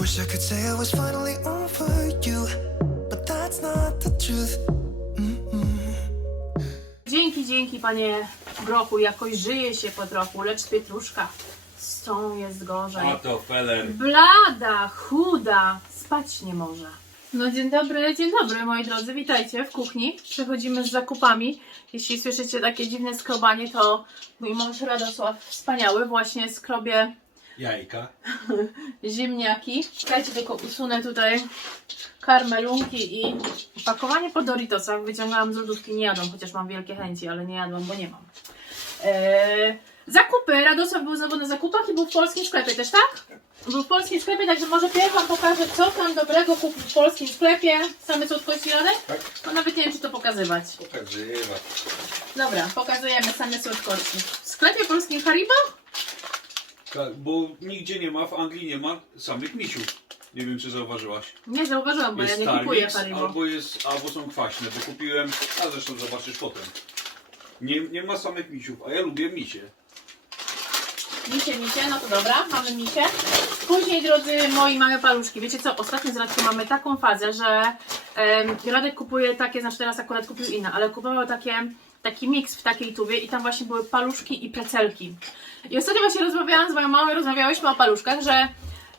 Wish I could say I was finally over you, but that's not the truth. Dzięki, dzięki panie Grochu, jakoś żyje się po trochu, lecz pietruszka z tą jest gorzej. A to feller. Blada, chuda, spać nie może. No dzień dobry, dzień dobry moi drodzy, witajcie w kuchni. Przechodzimy z zakupami. Jeśli słyszycie takie dziwne skrobanie, to mój mąż Radosław wspaniały właśnie skrobie Jajka. ziemniaki. Czekajcie, tylko usunę tutaj karmelunki i opakowanie po Doritosach. Wyciągałam z lodówki, nie jadłam, chociaż mam wielkie chęci, ale nie jadłam, bo nie mam. Eee, zakupy. Radosław był znowu na zakupach i był w polskim sklepie też, tak? Był w polskim sklepie, także może pierw Wam pokażę, co tam dobrego kupił w polskim sklepie. Same słodkości Radek? Tak. No nawet nie wiem, czy to pokazywać. Pokazywa. Dobra, pokazujemy same słodkości. W sklepie polskim Haribo? Tak, bo nigdzie nie ma, w Anglii nie ma samych misiów. Nie wiem, czy zauważyłaś. Nie zauważyłam, bo ja nie kupuję Starmix, Haribo. albo, jest, albo są kwaśne, bo kupiłem, a zresztą zobaczysz potem. Nie, nie ma samych misiów, a ja lubię misie. Misie, misie, no to dobra, mamy misie. Później, drodzy moi, mamy paluszki. Wiecie co, ostatnio z Radkiem mamy taką fazę, że em, Radek kupuje takie, znaczy teraz akurat kupił inne, ale kupował takie, taki miks w takiej tubie i tam właśnie były paluszki i precelki. I ostatnio właśnie rozmawiałam z moją mamą, rozmawiałyśmy o paluszkach, że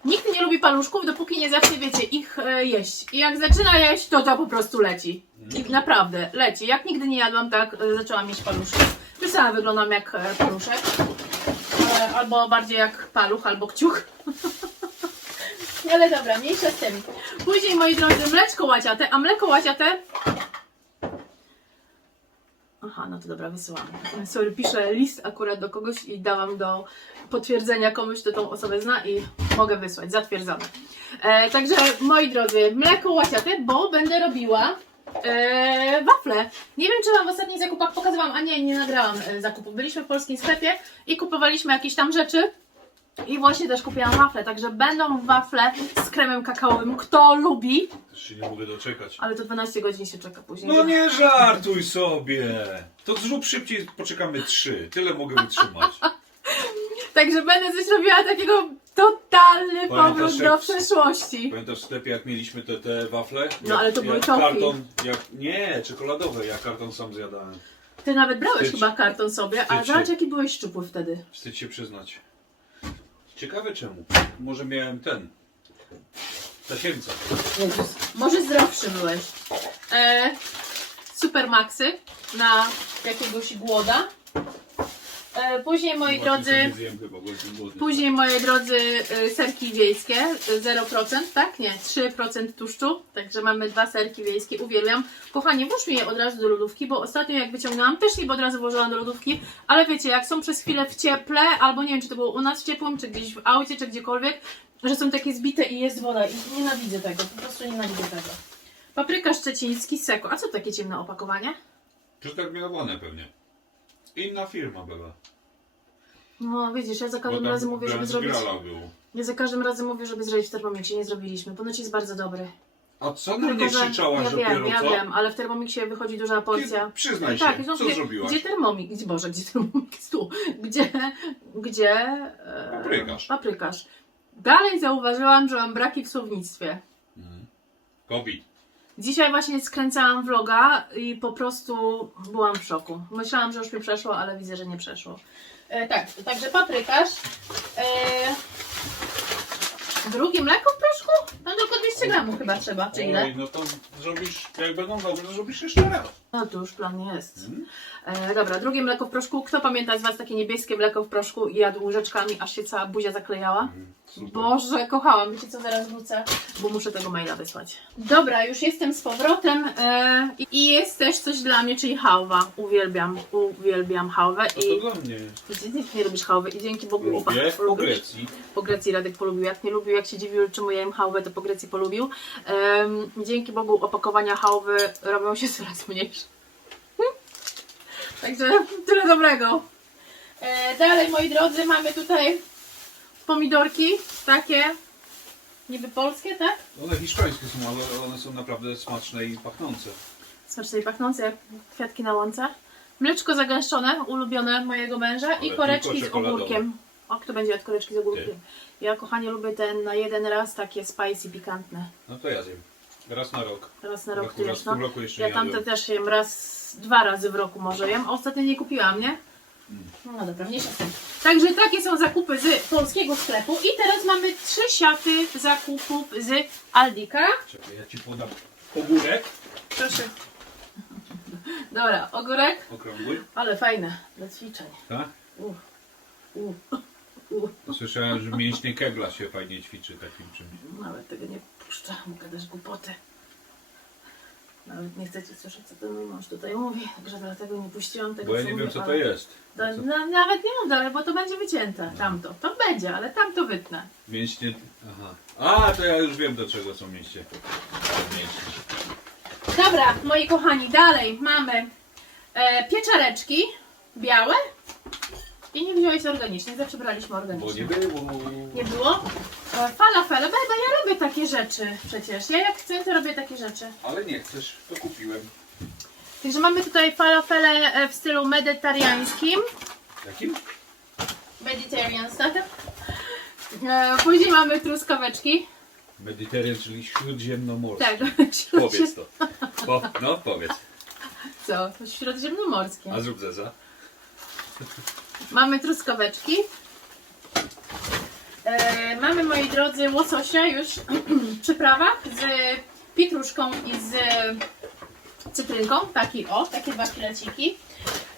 nikt nie lubi paluszków, dopóki nie zacznie, wiecie, ich e, jeść. I jak zaczyna jeść, to to po prostu leci. I naprawdę, leci. Jak nigdy nie jadłam, tak e, zaczęłam mieć paluszki. Już sama wyglądam jak e, paluszek. Albo bardziej jak paluch, albo kciuch. Ale dobra, mniejsza z tym. Później, moi drodzy, mleczko łaciate, a mleko łaciate... Aha, no to dobra, wysyłam. Sorry, piszę list akurat do kogoś i dałam do potwierdzenia komuś, kto tą osobę zna i mogę wysłać, zatwierdzone. E, także, moi drodzy, mleko łaciate, bo będę robiła e, wafle. Nie wiem, czy Wam w ostatnich zakupach pokazywałam, a nie, nie nagrałam e, zakupów. Byliśmy w polskim sklepie i kupowaliśmy jakieś tam rzeczy. I właśnie też kupiłam wafle, także będą wafle z kremem kakaowym. Kto lubi? Też się nie mogę doczekać. Ale to 12 godzin się czeka później. No nie żartuj sobie! To zrób szybciej, poczekamy trzy. Tyle mogę wytrzymać. Także będę coś robiła takiego totalny powrót jak- do przeszłości. Pamiętasz w sklepie, jak mieliśmy te, te wafle? No, ale to były jak karton, jak, Nie, czekoladowe, ja karton sam zjadałem. Ty nawet brałeś Wstydź. chyba karton sobie, a Wstydź się. zobacz jaki byłeś szczupły wtedy. Wstyd się przyznać. Ciekawe czemu. Może miałem ten. Tasiemca. Może zdrowszy byłeś. E, Supermaxy na jakiegoś głoda. E, później moi drodzy, później moi drodzy serki wiejskie, y, 0%, tak? Nie, 3% tłuszczu, także mamy dwa serki wiejskie, uwielbiam. Kochani, włóż mi je od razu do lodówki, bo ostatnio jak wyciągnęłam, też je od razu włożyłam do lodówki, ale wiecie, jak są przez chwilę w cieple, albo nie wiem, czy to było u nas w ciepłym, czy gdzieś w aucie, czy gdziekolwiek, że są takie zbite i jest woda i nienawidzę tego, po prostu nienawidzę tego. Papryka szczeciński, seko. A co takie ciemne opakowanie? Przeterminowane pewnie. Inna firma była. No widzisz, ja za każdym razem mówię, żeby zrobić... Grala było. Ja za każdym razem mówię, żeby zrobić w Thermomixie, nie zrobiliśmy. Ponoć jest bardzo dobry. A co na mnie że- krzyczałaś ja dopiero, wiem, ja co? wiem, ale w Thermomixie wychodzi duża porcja. Ty, przyznaj się, tak, i są co gdzie, zrobiłaś? Gdzie Thermomix? Gdzie, Boże, gdzie Thermomix? Tu. Gdzie, gdzie... E, Paprykarz. Paprykarz. Dalej zauważyłam, że mam braki w słownictwie. COVID. Dzisiaj właśnie skręcałam vloga i po prostu byłam w szoku. Myślałam, że już mi przeszło, ale widzę, że nie przeszło. E, tak, także paprykarz. E, drugie mleko w proszku? Tam tylko 200 gramów chyba trzeba, czy ile? Oj, no to zrobisz, jak będą dobre, to zrobisz jeszcze raz. No to już plan jest. Mhm. E, dobra, drugie mleko w proszku. Kto pamięta z Was takie niebieskie mleko w proszku i jadł łyżeczkami, aż się cała buzia zaklejała? Super. Boże, kochałam. Wiecie co, zaraz wrócę, bo muszę tego maila wysłać. Dobra, już jestem z powrotem e, i- i jest też coś dla mnie, czyli hałwa. Uwielbiam, uwielbiam hałwę A to i... dla mnie. Ty nie, nie lubisz hałwy i dzięki Bogu opa, Lubię po lubisz. Grecji. Po Grecji Radek polubił. Jak nie lubił, jak się dziwił, czemu ja jem hałwę, to po Grecji polubił. Em, dzięki Bogu opakowania hałwy robią się coraz mniejsze. Hm? Także tyle dobrego. E, dalej, moi drodzy, mamy tutaj pomidorki, takie niby polskie, tak? One hiszpańskie są, ale one są naprawdę smaczne i pachnące. Smaczne i pachnące jak kwiatki na łące. Mleczko zagęszczone, ulubione mojego męża i Ale koreczki tylko z ogórkiem. O, kto będzie jadł koreczki z ogórkiem? Ja, kochanie, lubię ten na jeden raz takie spicy, pikantne. No to ja zjem. Raz na rok. Raz na rok ty raz jesz, w no. tym roku jeszcze Ja nie tamte jadłem. też jem raz, dwa razy w roku może jem. A Ostatnio nie kupiłam, nie? Mm. No dobra, mniejsza z tym. Także takie są zakupy z polskiego sklepu. I teraz mamy trzy siaty zakupów z Aldika. Czekaj, ja ci podam ogórek. Proszę. Dobra, ogórek. Okrągły. Ale fajne, dla ćwiczeń. Tak? Słyszałem, że mięśnie kegla się fajnie ćwiczy takim czymś. Nawet tego nie puszczę, mu gadasz głupoty. Nawet nie chcecie słyszeć, co ten mój mąż tutaj mówi, także dlatego nie puściłam tego, Bo ja co nie wiem co to jest. To, no, nawet nie mów dalej, bo to będzie wycięte. Tamto. To będzie, ale tamto wytnę. Mięśnie... Aha. A, to ja już wiem do czego są mięśnie. Mięśnie. Dobra, moi kochani, dalej mamy e, pieczareczki białe i nie wziąłeś organicznych, zawsze braliśmy Bo organiczne. nie było. Nie było? E, falafele, ja robię takie rzeczy przecież. Ja jak chcę, to robię takie rzeczy. Ale nie chcesz, to kupiłem. Także mamy tutaj falafele e, w stylu medytariańskim. Jakim? Mediterranean style. E, później mamy truskaweczki. Mediterranean, czyli śródziemnomorski. Tak, Powiedz to. Po, no powiedz. Co? To śródziemnomorskie. A zrób zeza. Mamy truskaweczki. E, mamy, moi drodzy, łososia już przyprawa z pietruszką i z cytrynką. Taki o, takie dwa fileciki.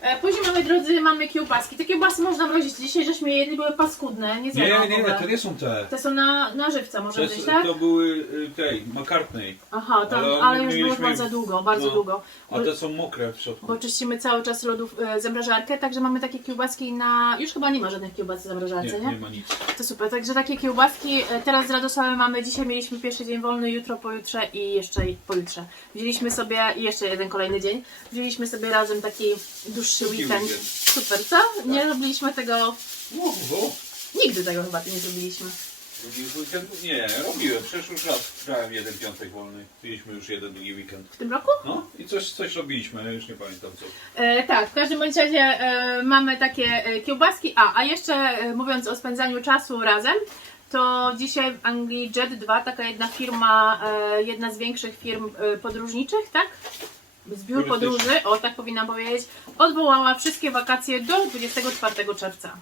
E, później mamy, drodzy, mamy kiełbaski. Te kiełbasy można mrozić. Dzisiaj żeśmy je jedli, były paskudne. Nie Nie, zjadłam w nie, ogóle. to nie są te. Te są na, na żywca, To, może jest, być, tak? to były y, tej, McCartney. Aha, to, ale ale, my już było mieliśmy- za długo, bardzo no. długo. A te są mokre w środku. Bo czyścimy cały czas lodów, e, zamrażarkę, także mamy takie kiełbaski na... Już chyba nie ma żadnych kiełbas w zamrażarce, Nie, nie? nie ma nic. To super, także takie kiełbaski. e, Teraz z Radosławem mamy, dzisiaj mieliśmy pierwszy dzień wolny, jutro, pojutrze i jeszcze i pojutrze. Wzięliśmy sobie, i jeszcze jeden kolejny dzień, wzięliśmy sobie razem taki dłuższy Długi weekend. weekend. Super, co? Nie robiliśmy tego, No, nigdy tego chyba nie zrobiliśmy. drugi weekend? Nie, robiłem. Przecież już raz brałem jeden piątek wolny. Mieliśmy już jeden drugi weekend. W tym roku? No i coś, coś robiliśmy, już nie pamiętam co. E, tak, w każdym bądź razie e, mamy takie e, kiełbaski. A, a jeszcze e, mówiąc o spędzaniu czasu razem, to dzisiaj w Anglii Jet2, taka jedna firma, e, jedna z większych firm e, podróżniczych, tak? Zbiór podróży, o tak powinnam powiedzieć, odwołała wszystkie wakacje do 24 czerwca.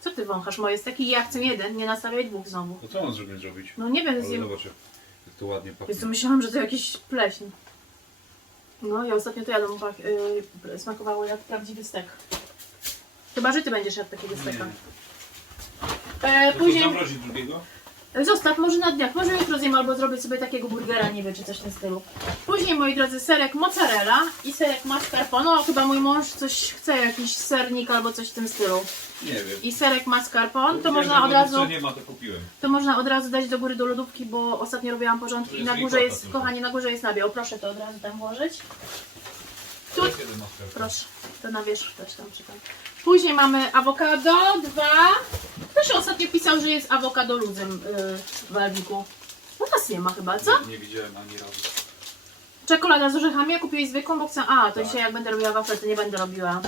Co ty wąchasz moje? Jest taki ja chcę jeden, nie nastawiaj dwóch znowu. To co mam z drugim zrobić? No nie wiem, Ale zjem. jak to ładnie pachnie. Jezu, myślałam, że to jakiś pleśń. No, ja ostatnio to jadłam, pach, yy, smakowało jak prawdziwy stek. Chyba, że ty będziesz jadł takiego steka. E, No później zamrozić drugiego? Zostaw, może na dniach, może jutro zjem albo zrobię sobie takiego burgera, nie wiem, czy coś w tym stylu. Później, moi drodzy, serek mozzarella i serek mascarpone. No, chyba mój mąż coś chce, jakiś sernik albo coś w tym stylu. Nie wiem. I serek mascarpone, to można od razu... lodówce nie ma, to kupiłem. To można od razu dać do góry do lodówki, bo ostatnio robiłam porządki i na górze jest, kochanie, na górze jest nabiał. Proszę to od razu tam włożyć. Tu, proszę, to na wierzch też tam czytam. Później mamy awokado, dwa. Ktoś ostatnio pisał, że jest awokado luzem yy, w Albiku. U nas nie ma chyba, co? Nie, widziałem ani razu. Czekolada z orzechami, ja kupiłeś zwykłą, bo chcę... A, to Tak. dzisiaj jak będę robiła wafle, to nie będę robiła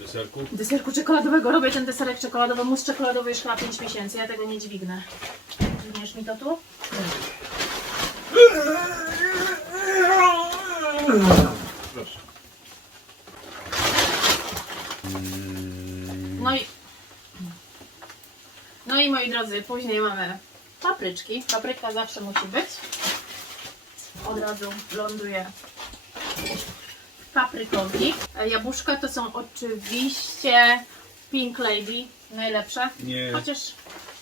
Deserku? deserku czekoladowego. Robię ten deserek czekoladowy, mus czekoladowy już chyba 5 miesięcy, ja tego nie dźwignę. Dźwigniesz mi to tu? I moi drodzy, później mamy papryczki. Papryka zawsze musi być. Od razu ląduje paprykowi. Jabłuszka to są oczywiście Pink Lady, najlepsze. Nie, Chociaż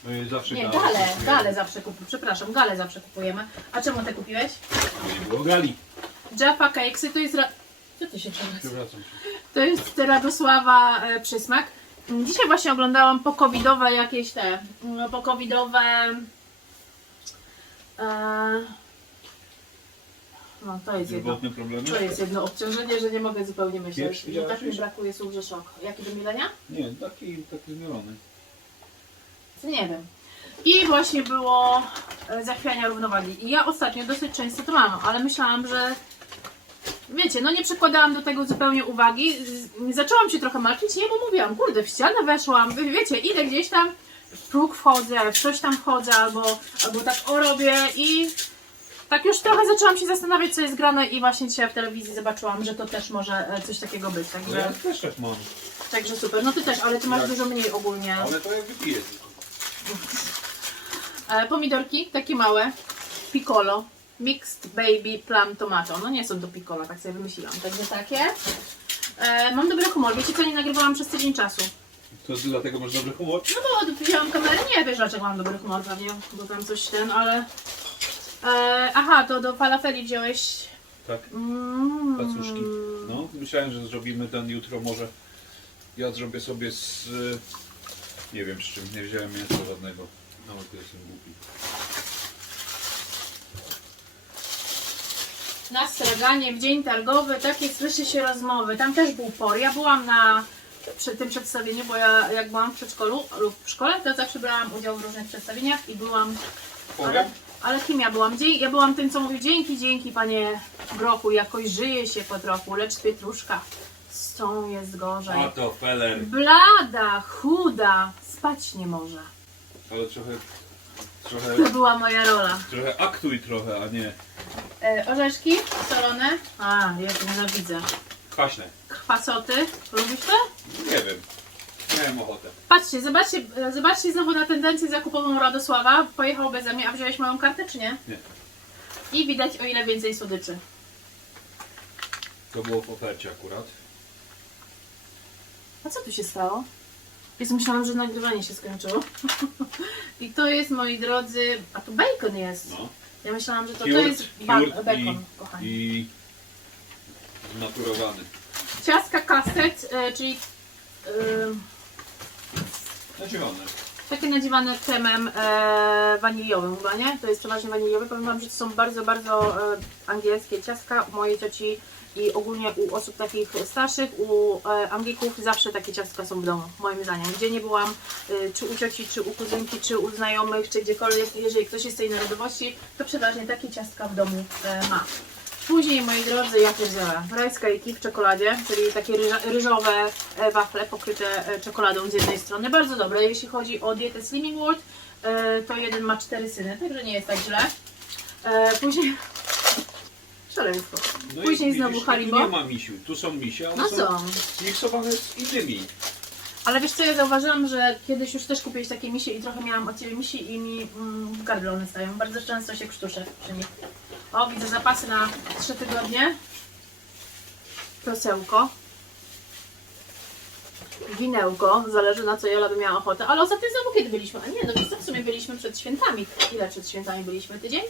my zawsze nie, gale, kupujemy. gale zawsze kupuję. Przepraszam, gale zawsze kupujemy. A czemu te kupiłeś? Nie było gali. Jaffa Cakesy to jest. Ra... Co ty się? Przepraszam. To jest Radosława e, przysmak. Dzisiaj właśnie oglądałam pokowidowe jakieś te, no, pokowidowe e, no to jest jedno. Zdrowotne problemy? To jest jedno obciążenie, że nie mogę zupełnie myśleć. Pieprz Że tak mi brakuje słów, że szok. Jaki do milenia? Nie, taki, taki zmielony. Nie wiem. I właśnie było e, zachwianie równowagi. I ja ostatnio dosyć często to mam, ale myślałam, że wiecie, no nie przykładałam do tego zupełnie uwagi. Zaczęłam się trochę martwić, nie, bo mówiłam, kurde, w ścianę weszłam, wiecie, idę gdzieś tam, w próg wchodzę, w coś tam wchodzę, albo, albo tak o robię i tak już trochę zaczęłam się zastanawiać, co jest grane i właśnie dzisiaj w telewizji zobaczyłam, że to też może e, coś takiego być, No ja także, też tak mam, także super. No ty też, ale ty masz Jak? dużo mniej ogólnie. ale to ja wypiję tylko. E, pomidorki, takie małe, piccolo, mixed baby plum tomato. No nie są to piccolo, tak sobie wymyśliłam. Także takie. E, mam dobry humor. Wiecie co, nie nagrywałam przez tydzień czasu. To dlatego masz dobry humor? No bo odpiliłam kamerę, nie wiesz dlaczego mam dobry humor pewnie, bo tam coś ten, ale... E, aha, to do falafeli wziąłeś... Tak. Mm, Pacuszki. No, myślałem, że zrobimy ten jutro może. Ja zrobię sobie z... y, Nie wiem z czym, nie wziąłem mięsa żadnego. No, to jestem głupi. Na straganie w dzień targowy, takie słyszy się rozmowy. Tam też był por. Ja byłam na przy tym przedstawieniu, bo ja jak byłam w przedszkolu lub w szkole, to zawsze brałam udział w różnych przedstawieniach i byłam. Ale, ale kim ja byłam? Dzie- Ja byłam tym, co mówił dzięki, dzięki panie Grochu, jakoś żyje się po trochu, lecz pietruszka z tą jest gorzej. A to feller. Blada, chuda, spać nie może. Ale trochę... Trochę... To była moja rola. Trochę aktuj trochę, a nie E, orzeszki solone. A, ja to nienawidzę. kwaśne. Kwasoty. Lubisz to? Nie wiem. Miałem ochotę. Patrzcie, zobaczcie, zobaczcie znowu na tendencję zakupową Radosława. Pojechał beze mnie, a wziąłeś moją kartę, czy nie? Nie. I widać o ile więcej słodyczy. To było w ofercie akurat. A co tu się stało? Jest myślałam, że nagrywanie się skończyło. I to jest, moi drodzy, a tu bacon jest. No. Ja myślałam, że to, to Fiurt, jest ba- fiurt i, kochani. i naturowany. Ciastka kaset, e, czyli e, Nadziewany. Takie nadziewane kremem e, waniliowym chyba, nie? To jest przeważnie waniliowe. Powiem Wam, że to są bardzo, bardzo e, angielskie ciastka u mojej cioci i ogólnie u osób takich starszych, u e, Anglików zawsze takie ciastka są w domu, moim zdaniem. Gdzie nie byłam, e, czy u cioci, czy u kuzynki, czy u znajomych, czy gdziekolwiek, jeżeli ktoś jest tej narodowości, to przeważnie takie ciastka w domu e, ma. Później, moi drodzy, ja też wzięłam rice cake'i w czekoladzie, czyli takie ryża, ryżowe e, wafle pokryte e, czekoladą z jednej strony. Bardzo dobre. Jeśli chodzi o dietę Slimming World, e, to jeden ma cztery syny, także nie jest tak źle. Później... Szaleństwo. No Później znowu widzisz, Haribo. Tu nie ma misiu, tu są misie, one No są są. miksowane z innymi. Ale wiesz co, ja zauważyłam, że kiedyś już też kupiłeś takie misie i trochę miałam od Ciebie misi i mi mm, w gardle one stają. Bardzo często się krztuszę przy nich. O, widzę zapasy na 3 tygodnie. Prosełko. Winełko, zależy na co Jola by miała ochotę. Ale ostatnio znowu kiedy byliśmy? A nie, no wiesz co, w sumie byliśmy przed świętami. Ile przed świętami byliśmy? Tydzień?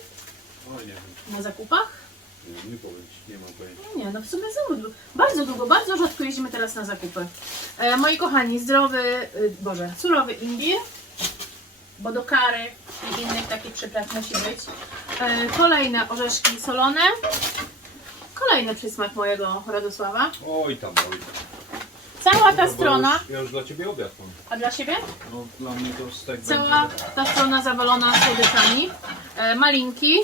O nie wiem, Na zakupach? Nie, nie powiem ci, nie mam pojęcia. Nie, no w sumie za długo. Bardzo długo, bardzo rzadko jeździmy teraz na zakupy. E, moi kochani, zdrowy, y, boże, surowy imbir, bo do kary i innych takich przypraw musi być. E, kolejne orzeszki solone. Kolejny przysmak mojego Radosława. Oj tam, oj tam. Cała ta Bo strona, Już, ja już dla ciebie obiad mam. a dla siebie? No dla mnie to stek Cała będzie. ta strona zawalona słodyczami. E, malinki.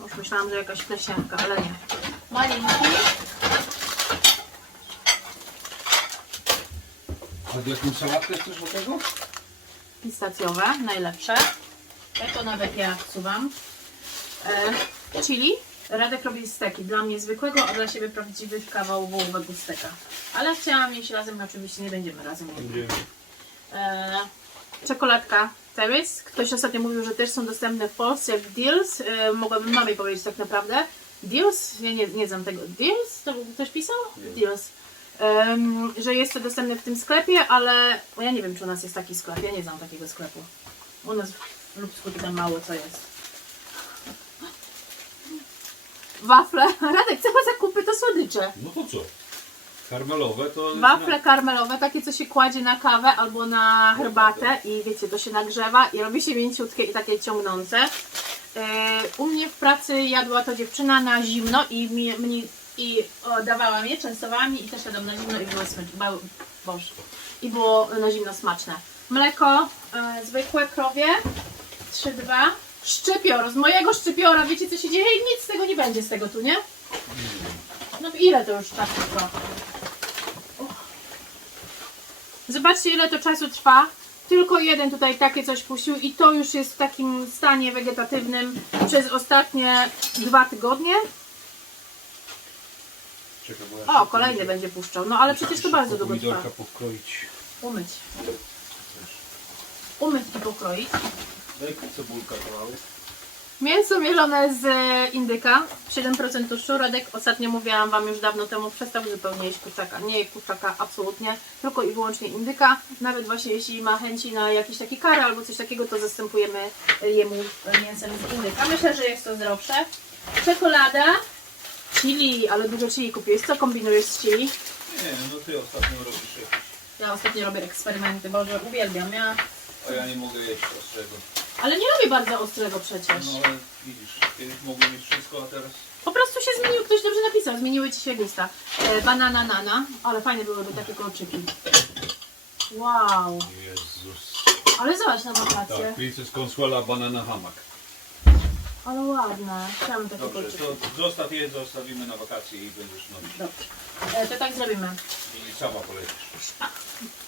Już myślałam, że jakaś pleśnianka, ale nie. Malinki. A jakąś sałatkę chcesz do tego? pistacjowe, najlepsze. Te to nawet ja wsuwam. E, chili. Radek robi steki. Dla mnie zwykłego, a dla siebie prawdziwy kawał wołowego steka. Ale chciałam mieć razem, oczywiście nie będziemy razem. Będziemy. E, czekoladka Terrace. Ktoś ostatnio mówił, że też są dostępne w Polsce jak Deals. E, mogłabym mamie powiedzieć tak naprawdę. Deals? Ja nie, nie znam tego. Deals? To ktoś pisał? Deals. Em, że jest to dostępne w tym sklepie, ale ja nie wiem, czy u nas jest taki sklep. Ja nie znam takiego sklepu. U nas w Lubsku to tam mało co jest. Wafle. Radek, całe zakupy to słodycze. No to co? Karmelowe to... Wafle karmelowe, takie co się kładzie na kawę albo na herbatę i wiecie, to się nagrzewa i robi się mięciutkie i takie ciągnące. E, U mnie w pracy jadła to dziewczyna na zimno i mi, i o, dawała mi je, częstowała mi i też jadłam na zimno i było smaczne. Boże. I było na zimno smaczne. Mleko e, zwykłe krowie 3,2 Szczypior, z mojego szczypiora, wiecie co się dzieje? Nic z tego nie będzie z tego tu, nie? No ile to już czasu trwa? Zobaczcie ile to czasu trwa. Tylko jeden tutaj takie coś puścił i to już jest w takim stanie wegetatywnym przez ostatnie dwa tygodnie. Czekaj, bo ja O, kolejny będzie puszczał. No ale przecież to szybko bardzo długo trwa. Pomidorka pokroić. Umyć. Umyć i pokroić. Daj cebulka kawałek. Mięso mielone z e, indyka, 7% tłuszczu. Radek, ostatnio mówiłam Wam już dawno temu, przestał zupełnie jeść kurczaka. Nie je kurczaka absolutnie, tylko i wyłącznie indyka. Nawet właśnie jeśli ma chęci na jakiś taki kar albo coś takiego, to zastępujemy jemu mięsem z indyka. Myślę, że jest to zdrowsze. Czekolada, chili, ale dużo chili kupiłeś. Co kombinujesz z chili? Nie, no ty ostatnio robisz jakieś, Ja ostatnio robię eksperymenty, Boże, uwielbiam. Ja... a ja nie mogę jeść ostrego. Ale nie robię bardzo ostrego przecież. No ale widzisz, kiedyś mogłem mieć wszystko, a teraz... Po prostu się zmienił, ktoś dobrze napisał, zmieniły Ci się lista. E, banana nana, ale fajne byłyby takie kolczyki. Wow, Jezus. ale zobacz na wakacje. Tak, Princess Consuela Banana Hamak. Ale ładne, chciałam takie Dobrze, kolczyki. to zostaw je, zostawimy na wakacje i będziesz nowić. Dobrze, e, to tak zrobimy. I sama polecisz.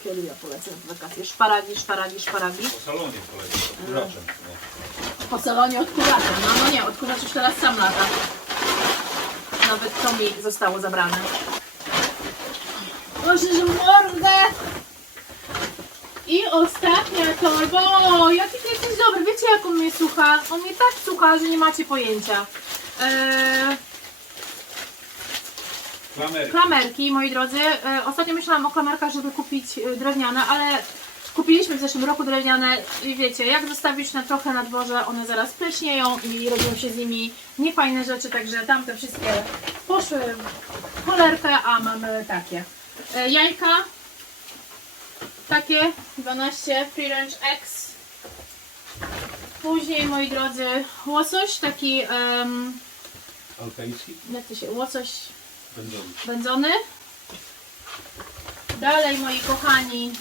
Kiedy ja polecę w wakacje? Szparagi, szparagi, szparagi. Po salonie polecisz, odkuraczem. No. Po salonie odkurzaczem. No, no nie, odkurzacz już teraz sam lata. Nawet to mi zostało zabrane. Boże, że mordę! I ostatnia torba. O, jaki jesteś dobry. Wiecie, jak on mnie słucha? On mnie tak słucha, że nie macie pojęcia. Eee, Klamery. klamerki, moi drodzy. E, ostatnio myślałam o klamerkach, żeby kupić e, drewniane, ale kupiliśmy w zeszłym roku drewniane i wiecie, jak zostawić na trochę na dworze, one zaraz pleśnieją i robią się z nimi niefajne rzeczy, także tamte wszystkie poszły w cholerkę, a mamy takie. E, jajka, takie 12 Free Range X. Później, moi drodzy, łosoś, taki, em, Alkaiski? jak to się, łosoś wędzony. Dalej, moi kochani,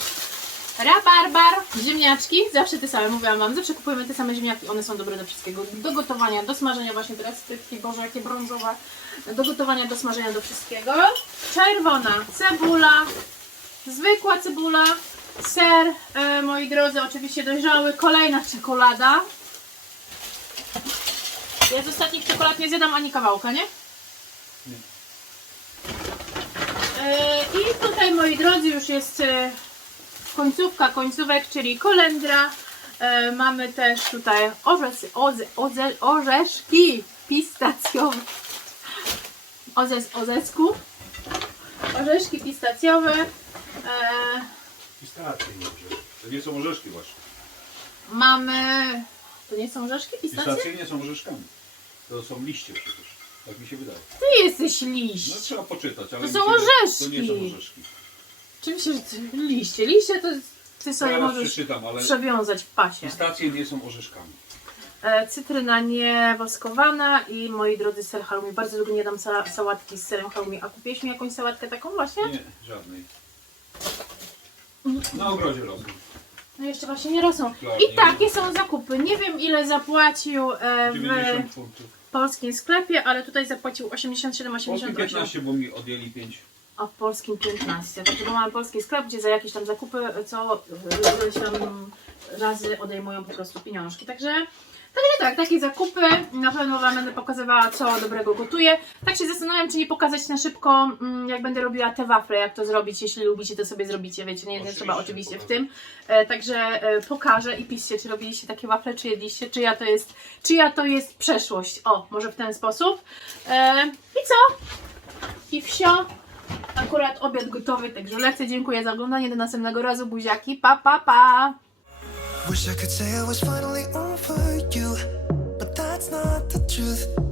rabarbar, ziemniaczki, zawsze te same, mówiłam wam, zawsze kupujemy te same ziemniaki, one są dobre do wszystkiego, do gotowania, do smażenia właśnie teraz, frytki, boże jakie brązowe, do gotowania, do smażenia, do wszystkiego. Czerwona cebula, zwykła cebula, ser, e, moi drodzy, oczywiście dojrzały, kolejna czekolada. Ja z ostatnich czekolad nie zjadam ani kawałka, nie? E, I tutaj, moi drodzy, już jest e, końcówka końcówek, czyli kolendra. E, Mamy też tutaj orzes, oze, oze, orzeszki pistacjowe. Ozes, ozesku. Orzeszki pistacjowe. E, Pistacje nie. To nie są orzeszki właśnie. Mamy... To nie są orzeszki pistacje? Pistacje nie są orzeszkami. To są liście przecież. Tak mi się wydaje. Ty jesteś No liść. trzeba poczytać, ale To mi są się wydaje- orzeszki. To nie są orzeszki. Oczywiście, że ty, liście. Liście to ty sobie Zaraz możesz przeczytam, ale przewiązać w pasie. pistacje nie są orzeszkami. E, cytryna niewoskowana i moi drodzy ser halloumi. Bardzo długo nie dam sa sałatki z serem halloumi. A kupiłeś mi jakąś sałatkę taką właśnie? Nie, żadnej. Na ogrodzie rosną. No jeszcze właśnie nie rosną. I takie są zakupy. Nie wiem ile zapłacił e, w 90 funtów. polskim sklepie, ale tutaj zapłacił Polskim 87-88. 15, bo mi odjęli 5. A w polskim 15. Także to mamy polski sklep, gdzie za jakieś tam zakupy co e, ileś tam razy odejmują po prostu pieniążki. Także, także tak, takie zakupy. Na pewno Wam będę pokazywała, co dobrego gotuję. Tak się zastanawiam, czy nie pokazać na szybko, mm, jak będę robiła te wafle, jak to zrobić. Jeśli lubicie, to sobie zrobicie. Wiecie, nie, nie trzeba oczywiście w pokażę. tym. E, także e, pokażę i piszcie, czy robiliście takie wafle, czy jedliście, czyja to jest, czyja to jest przeszłość. O, może w ten sposób. E, I co? I wsio. Akurat obiad gotowy, także lecę. Dziękuję za oglądanie. Do następnego razu. Buziaki. Pa, pa, pa. Wish I could say I was finally over you, but that's not the truth.